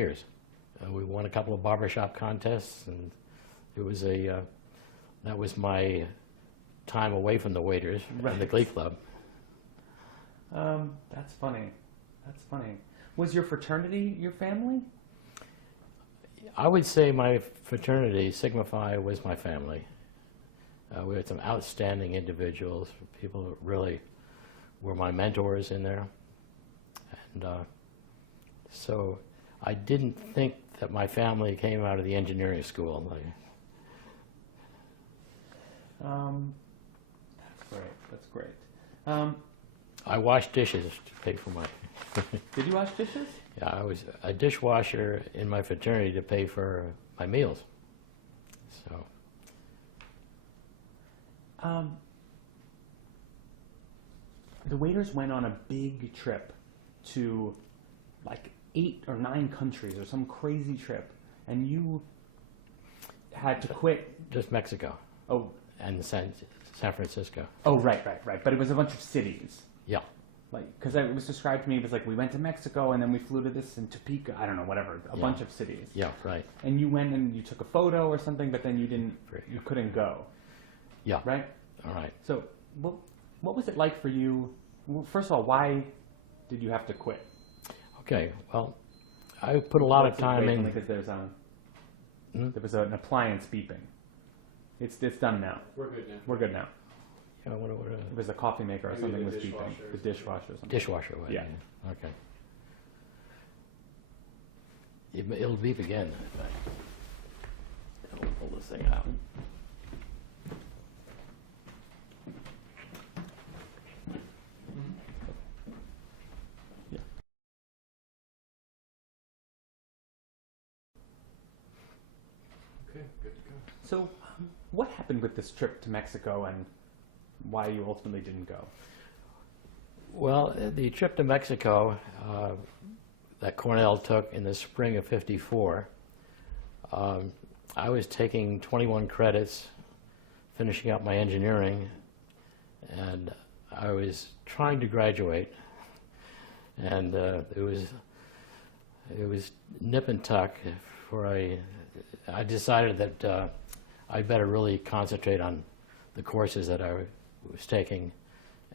years. We won a couple of barbershop contests, and it was that was my time away from the waiters and the Glee Club. That's funny. That's funny. Was your fraternity your family? I would say my fraternity, Sigma Phi, was my family. We had some outstanding individuals, people that really were my mentors in there. And so I didn't think that my family came out of the engineering school. That's great. That's great. I washed dishes to pay for my... Did you wash dishes? Yeah, I was a dishwasher in my fraternity to pay for my meals. So... the waiters went on a big trip to like 8 or 9 countries or some crazy trip, and you had to quit. Just Mexico. Oh. And San Francisco. Oh, right. But it was a bunch of cities. Yeah. Like, because it was described to me, it was like we went to Mexico and then we flew to this in Topeka, I don't know, whatever, a bunch of cities. Yeah, right. And you went and you took a photo or something, but then you couldn't go. Yeah. Right? All right. So, what was it like for you? Well, first of all, why did you have to quit? Okay, well, I put a lot of time in... Because there's there was an appliance beeping. It's done now. We're good now. We're good now. Yeah, It was a coffee maker or Maybe something the was dishwasher beeping. or The dishwasher or something. Dishwasher. Yeah. Okay. It'll beep again. I'll pull this thing out. Yeah. Okay, good to go. So, what happened with this trip to Mexico and why you ultimately didn't go? Well, the trip to Mexico that Cornell took in the spring of '54, I was taking 21 credits, finishing up my engineering, and I was trying to graduate, and it was nip and tuck. I decided that I'd better really concentrate on the courses that I was taking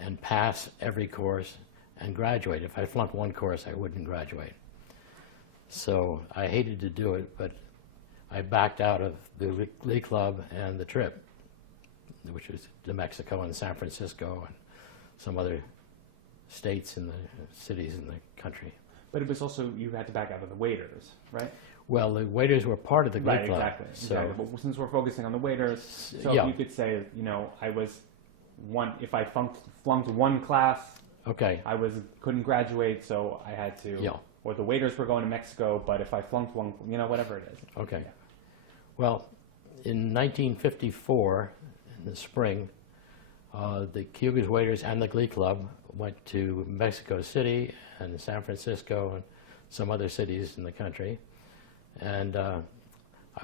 and pass every course and graduate. If I flunked one course, I wouldn't graduate. So I hated to do it, but I backed out of the Glee Club and the trip, which was to Mexico and San Francisco and some other states and the cities in the country. But it was also, you had to back out of the waiters, right? Well, the waiters were part of the Glee Club. Exactly. So, But since we're focusing on the waiters, so yeah. you could say, I was if I flunked one class, okay. I couldn't graduate, so I had to. Yeah. Or the waiters were going to Mexico, but if I flunked one, whatever it is. Okay. Yeah. Well, in 1954, in the spring, the Cubas Waiters and the Glee Club went to Mexico City and San Francisco and some other cities in the country. And I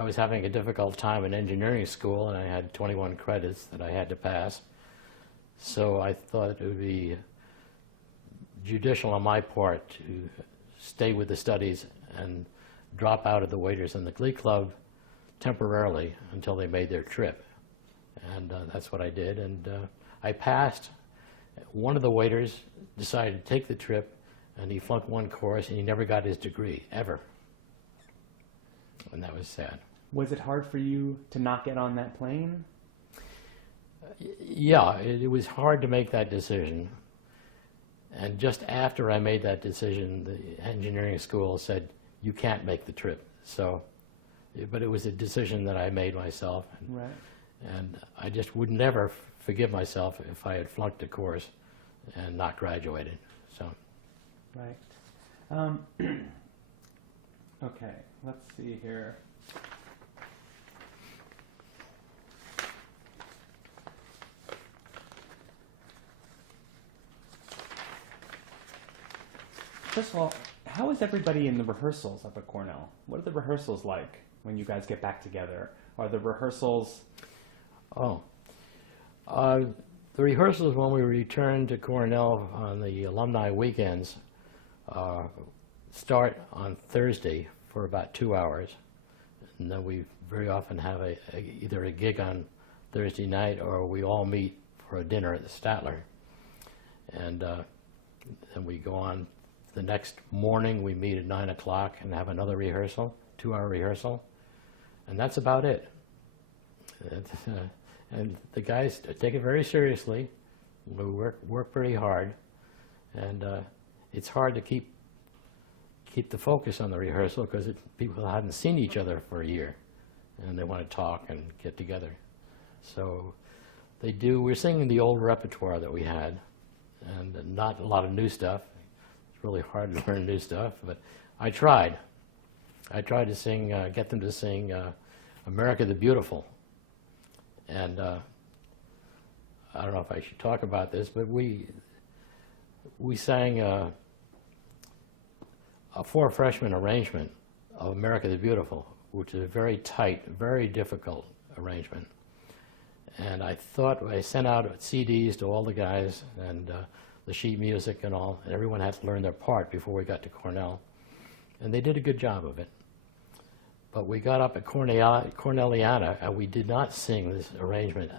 was having a difficult time in engineering school, and I had 21 credits that I had to pass. So I thought it would be judicial on my part to stay with the studies and drop out of the Waiters and the Glee Club temporarily until they made their trip. And that's what I did. And I passed. One of the waiters decided to take the trip, and he flunked one course, and he never got his degree, ever. And that was sad. Was it hard for you to not get on that plane? Yeah, it was hard to make that decision. And just after I made that decision, the engineering school said, you can't make the trip. So, but it was a decision that I made myself. Right. And I just would never forgive myself if I had flunked a course and not graduated. So. Right. Okay, let's see here. First of all, how is everybody in the rehearsals up at Cornell? What are the rehearsals like when you guys get back together? Are the rehearsals... The rehearsals when we return to Cornell on the alumni weekends start on Thursday, for about 2 hours. And then we very often have either a gig on Thursday night, or we all meet for a dinner at the Statler. And then we go on the next morning. We meet at 9 o'clock and have another rehearsal, 2-hour rehearsal. And that's about it. And the guys take it very seriously. We work pretty hard. And it's hard to keep the focus on the rehearsal, because people haven't seen each other for a year, and they want to talk and get together. So we're singing the old repertoire that we had, and not a lot of new stuff. It's really hard to learn new stuff, but I tried. I tried to sing, get them to sing America the Beautiful. And I don't know if I should talk about this, but we sang a 4-freshman arrangement of America the Beautiful, which is a very tight, very difficult arrangement. And I sent out CDs to all the guys, and the sheet music and all, and everyone had to learn their part before we got to Cornell. And they did a good job of it. But we got up at Cornelliana, and we did not sing this arrangement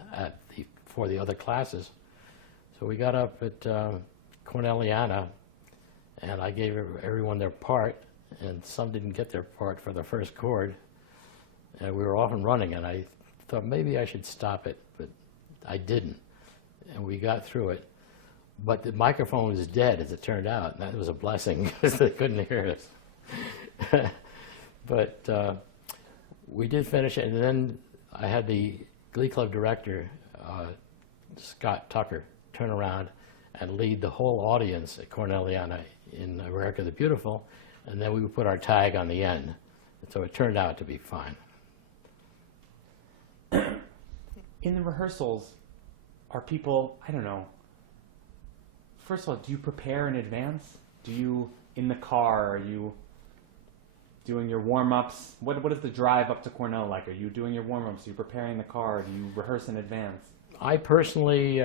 for the other classes. So we got up at Cornelliana, and I gave everyone their part, and some didn't get their part for the first chord. And we were off and running, and I thought maybe I should stop it, but I didn't. And we got through it. But the microphone was dead, as it turned out, and that was a blessing, because they couldn't hear us. But we did finish it, and then I had the Glee Club director, Scott Tucker, turn around and lead the whole audience at Cornelliana in America the Beautiful, and then we would put our tag on the end. And so it turned out to be fine. In the rehearsals, are people, I don't know, first of all, do you prepare in advance? Do you, in the car, are you doing your warm-ups? What is the drive up to Cornell like? Are you doing your warm-ups? Are you preparing the car? Do you rehearse in advance? I personally,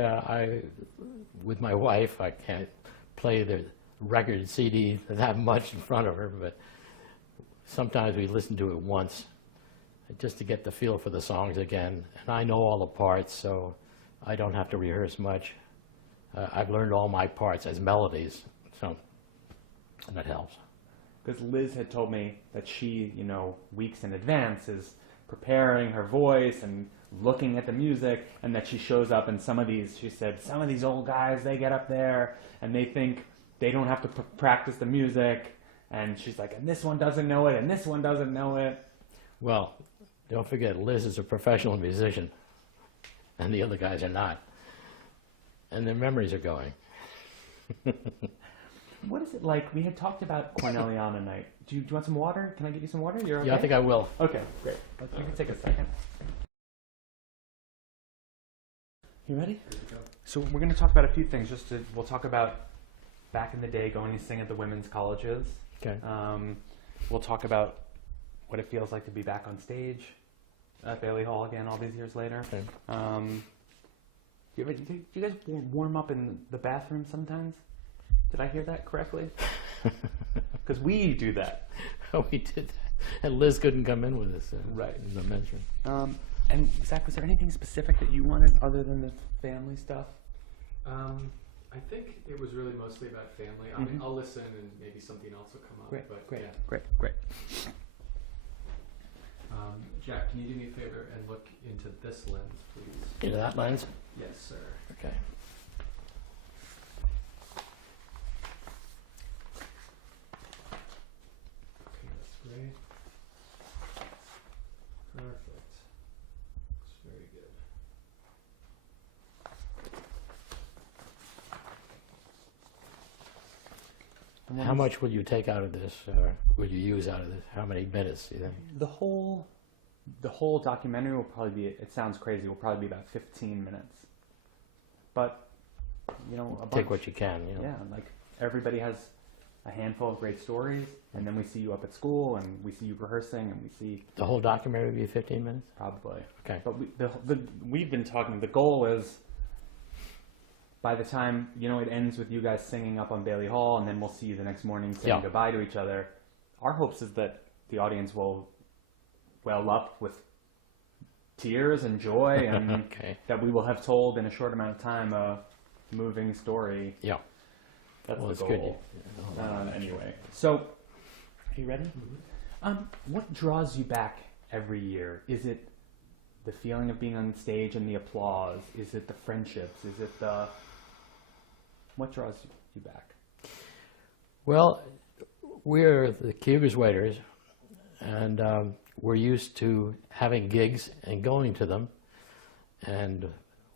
with my wife, I can't play the record CD that much in front of her, but sometimes we listen to it once just to get the feel for the songs again. And I know all the parts, so I don't have to rehearse much. I've learned all my parts as melodies, so and that helps. Because Liz had told me that she, weeks in advance is preparing her voice and looking at the music, and that she shows up and she said, some of these old guys, they get up there and they think they don't have to practice the music, and she's like, and this one doesn't know it, and this one doesn't know it. Well, don't forget, Liz is a professional musician, and the other guys are not. And their memories are going. What is it like? We had talked about Cornelliana night. Do you want some water? Can I get you some water? You're okay? Yeah, I think I will. Okay, great. You can take a second. You ready? So we're going to talk about a few things. We'll talk about back in the day going to sing at the women's colleges. Okay. We'll talk about what it feels like to be back on stage at Bailey Hall again all these years later. Okay. Do you guys warm up in the bathroom sometimes? Did I hear that correctly? Because we do that. We did that. And Liz couldn't come in with us. Right. As I mentioned. And Zach, was there anything specific that you wanted other than the family stuff? I think it was really mostly about family. I mean, I'll listen and maybe something else will come up. Great, but great, yeah. great. Jack, can you do me a favor and look into this lens, please? Into that lens? Yes, sir. Okay. Okay, that's great. Perfect. Looks very good. How much will you take out of this? Would you use out of this? How many minutes, do you think? The whole documentary will probably be, it sounds crazy, will probably be about 15 minutes. But, a bunch. Take what you can, Yeah, like everybody has a handful of great stories, and then we see you up at school, and we see you rehearsing, and we see... The whole documentary would be 15 minutes? Probably. Okay. But we've been talking, the goal is, by the time, it ends with you guys singing up on Bailey Hall, and then we'll see you the next morning saying goodbye to each other. Our hopes is that the audience will well up with tears and joy, and Okay. that we will have told in a short amount of time a moving story. Yeah. That's Well, the it's good. goal. Anyway, so are you ready? What draws you back every year? Is it the feeling of being on stage and the applause? Is it the friendships? Is it the what draws you back? Well, we're the Cougars Waiters, and we're used to having gigs and going to them. And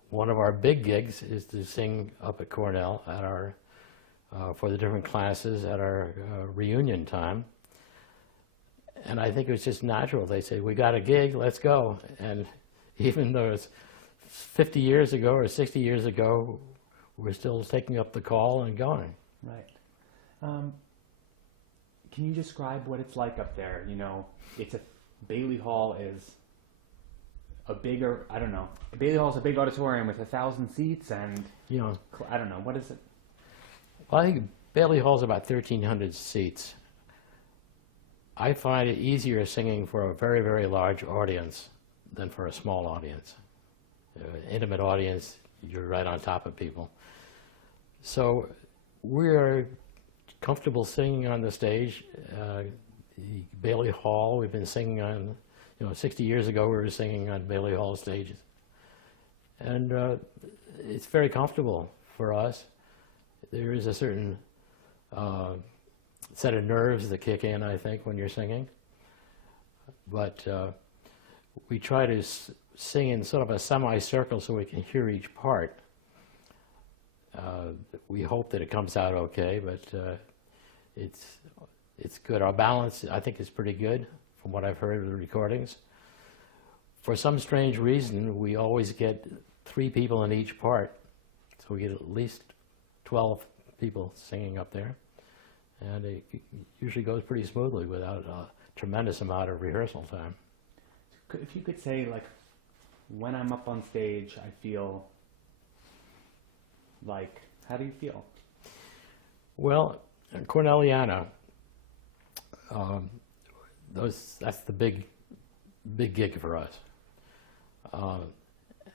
one of our big gigs is to sing up at Cornell at our for the different classes at our reunion time. And I think it was just natural. They say, "We got a gig, let's go." And even though it's 50 years ago or 60 years ago, we're still taking up the call and going. Right. Can you describe what it's like up there? You know, Bailey Hall is a bigger, I don't know. Bailey Hall is a big auditorium with 1,000 seats, and You know, I don't know, what is it? well, I think Bailey Hall's about 1,300 seats. I find it easier singing for a very, very large audience than for a small audience. Intimate audience, you're right on top of people. So we're comfortable singing on the stage. The Bailey Hall, we've been singing on, 60 years ago we were singing on Bailey Hall stages. And it's very comfortable for us. There is a certain set of nerves that kick in, I think, when you're singing. But we try to sing in sort of a semicircle so we can hear each part. We hope that it comes out okay, but it's good. Our balance, I think, is pretty good from what I've heard of the recordings. For some strange reason, we always get 3 people in each part, so we get at least 12 people singing up there. And it usually goes pretty smoothly without a tremendous amount of rehearsal time. If you could say, like, when I'm up on stage, I feel like, how do you feel? Well, in Corneliana, that's the big gig for us.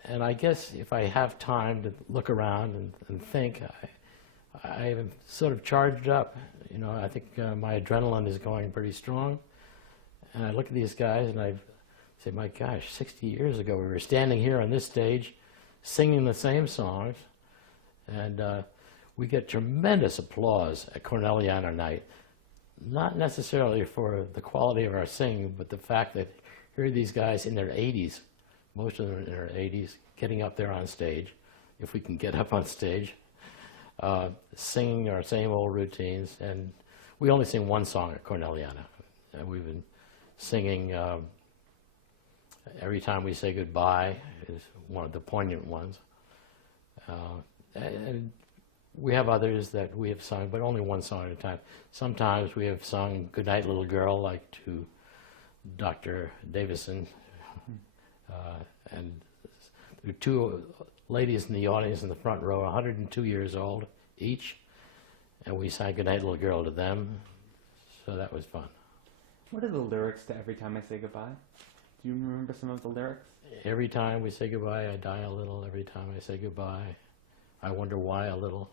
And I guess if I have time to look around and think, I'm sort of charged up. I think my adrenaline is going pretty strong. And I look at these guys and I say, my gosh, 60 years ago we were standing here on this stage singing the same songs. And we get tremendous applause at Corneliana night. Not necessarily for the quality of our singing, but the fact that here are these guys in their 80s, most of them in their 80s, getting up there on stage, if we can get up on stage, singing our same old routines. And we only sing one song at Corneliana. And we've been singing Every Time We Say Goodbye is one of the poignant ones. And we have others that we have sung, but only one song at a time. Sometimes we have sung Goodnight Little Girl, like to Dr. Davison. And there are 2 ladies in the audience in the front row, 102 years old each, and we sang Goodnight Little Girl to them, so that was fun. What are the lyrics to Every Time I Say Goodbye? Do you remember some of the lyrics? Every time we say goodbye, I die a little. Every time I say goodbye, I wonder why a little.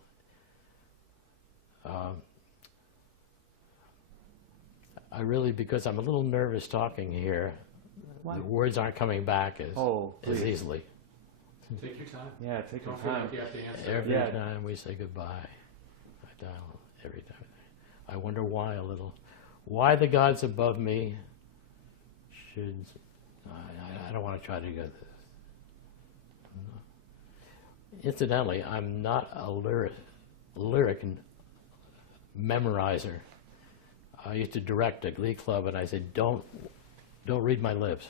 I really, because I'm a little nervous talking here, Why? the words aren't coming back as Please. easily. Take your time. Yeah, take your Don't feel time. like you have to answer. Every Yeah. time we say goodbye, I die a little. Every time. I wonder why a little. Why the gods above me should... I don't want to try to get this. Incidentally, I'm not a lyric memorizer. I used to direct a glee club, and I said, don't read my lips.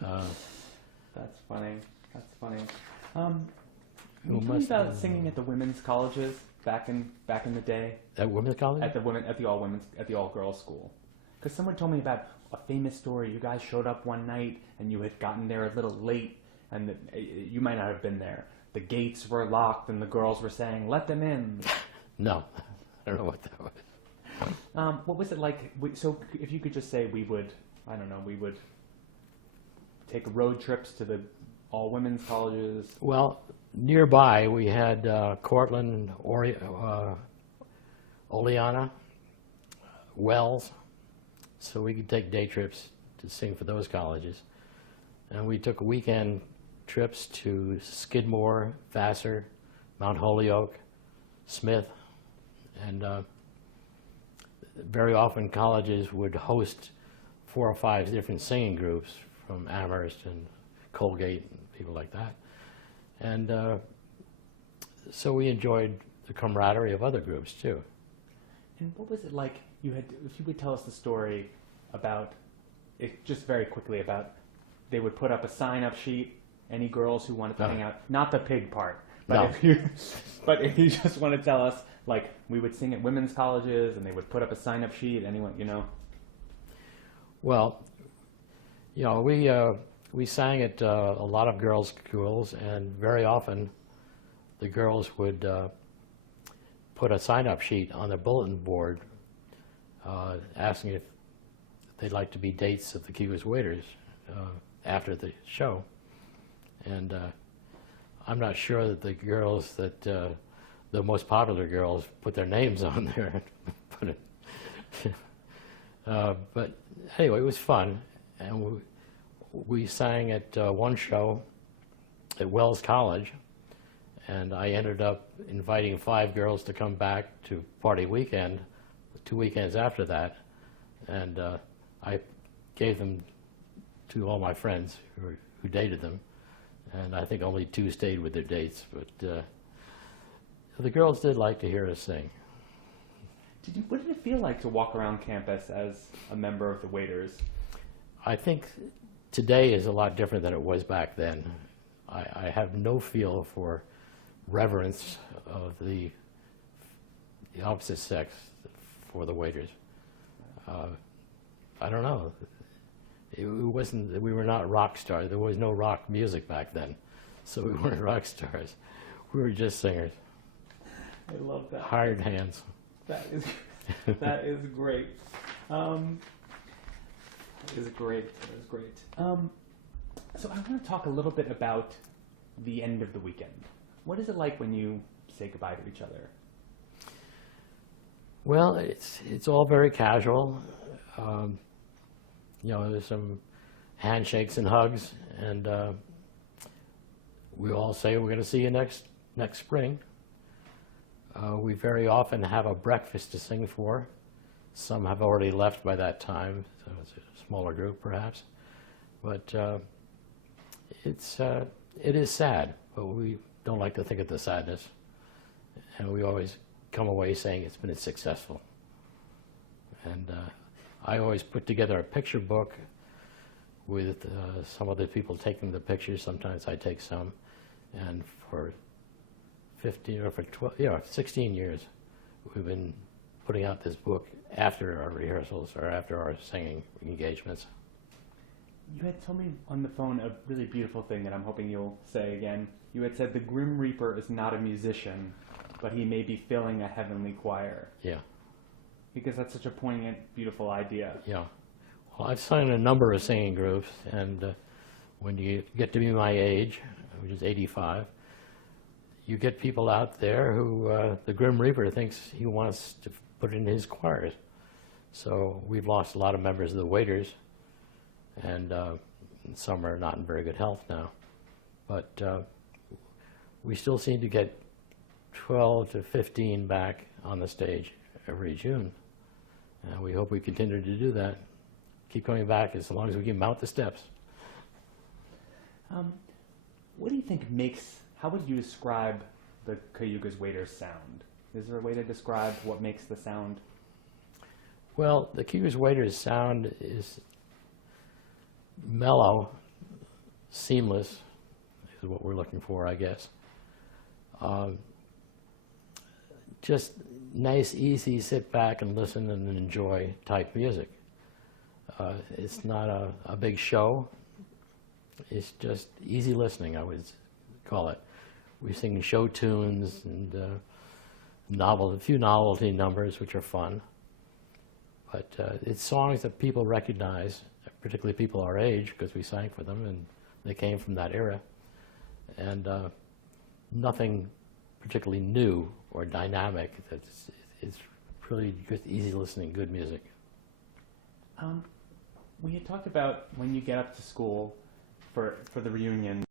That's funny. That's funny. Can you Who tell me must about have- singing at the women's colleges back in the day? At women's college? At the all girls school. Because someone told me about a famous story. You guys showed up one night and you had gotten there a little late, and you might not have been there. The gates were locked and the girls were saying, "Let them in." No, I don't know what that was. What was it like? So if you could just say we would, I don't know, we would take road trips to the all women's colleges. Well, nearby we had Cortland, Oleana, Wells, so we could take day trips to sing for those colleges. And we took weekend trips to Skidmore, Vassar, Mount Holyoke, Smith, and very often colleges would host 4 or 5 different singing groups from Amherst and Colgate and people like that. And so we enjoyed the camaraderie of other groups too. And what was it like? If you would tell us the story about it, just very quickly, about they would put up a sign-up sheet. Any girls who wanted to hang out, not the pig part, but No. if you just want to tell us, like, we would sing at women's colleges, and they would put up a sign-up sheet. Anyone, you know? Well, you know, we sang at a lot of girls' schools, and very often the girls would put a sign-up sheet on their bulletin board asking if they'd like to be dates of the Key West Waiters after the show. And I'm not sure that the girls that the most popular girls put their names on there. But anyway, it was fun, and we sang at one show at Wells College, and I ended up inviting 5 girls to come back to party weekend, 2 weekends after that, and I gave them to all my friends who dated them, and I think only 2 stayed with their dates, but the girls did like to hear us sing. What did it feel like to walk around campus as a member of the Waiters? I think today is a lot different than it was back then. I have no feel for reverence of the opposite sex for the Waiters. I don't know. It wasn't. We were not rock stars. There was no rock music back then, so we weren't rock stars. We were just singers. I love that. Hired hands. That is great. That is great. That is great. So I want to talk a little bit about the end of the weekend. What is it like when you say goodbye to each other? Well, it's all very casual. You know, there's some handshakes and hugs, and we all say we're going to see you next spring. We very often have a breakfast to sing for. Some have already left by that time, so it's a smaller group perhaps. But it is sad, but we don't like to think of the sadness. And we always come away saying it's been successful. And I always put together a picture book with some other people taking the pictures. Sometimes I take some. And for 16 years, we've been putting out this book after our rehearsals or after our singing engagements. You had told me on the phone a really beautiful thing that I'm hoping you'll say again. You had said the Grim Reaper is not a musician, but he may be filling a heavenly choir. Yeah. Because that's such a poignant, beautiful idea. Yeah. Well, I've signed a number of singing groups, and when you get to be my age, which is 85, you get people out there who the Grim Reaper thinks he wants to put in his choirs. So we've lost a lot of members of the Waiters, and some are not in very good health now. But we still seem to get 12 to 15 back on the stage every June. And we hope we continue to do that. Keep coming back as long as we can mount the steps. What do you think how would you describe the Cayuga's Waiters sound? Is there a way to describe what makes the sound? Well, the Cayuga's Waiters sound is mellow, seamless, is what we're looking for, I guess. Just nice, easy, sit back and listen and enjoy type music. It's not a big show. It's just easy listening, I would call it. We sing show tunes and a few novelty numbers, which are fun. But it's songs that people recognize, particularly people our age, because we sang for them, and they came from that era. And nothing particularly new or dynamic. It's really just easy listening, good music. We had talked about when you get up to school for the reunion,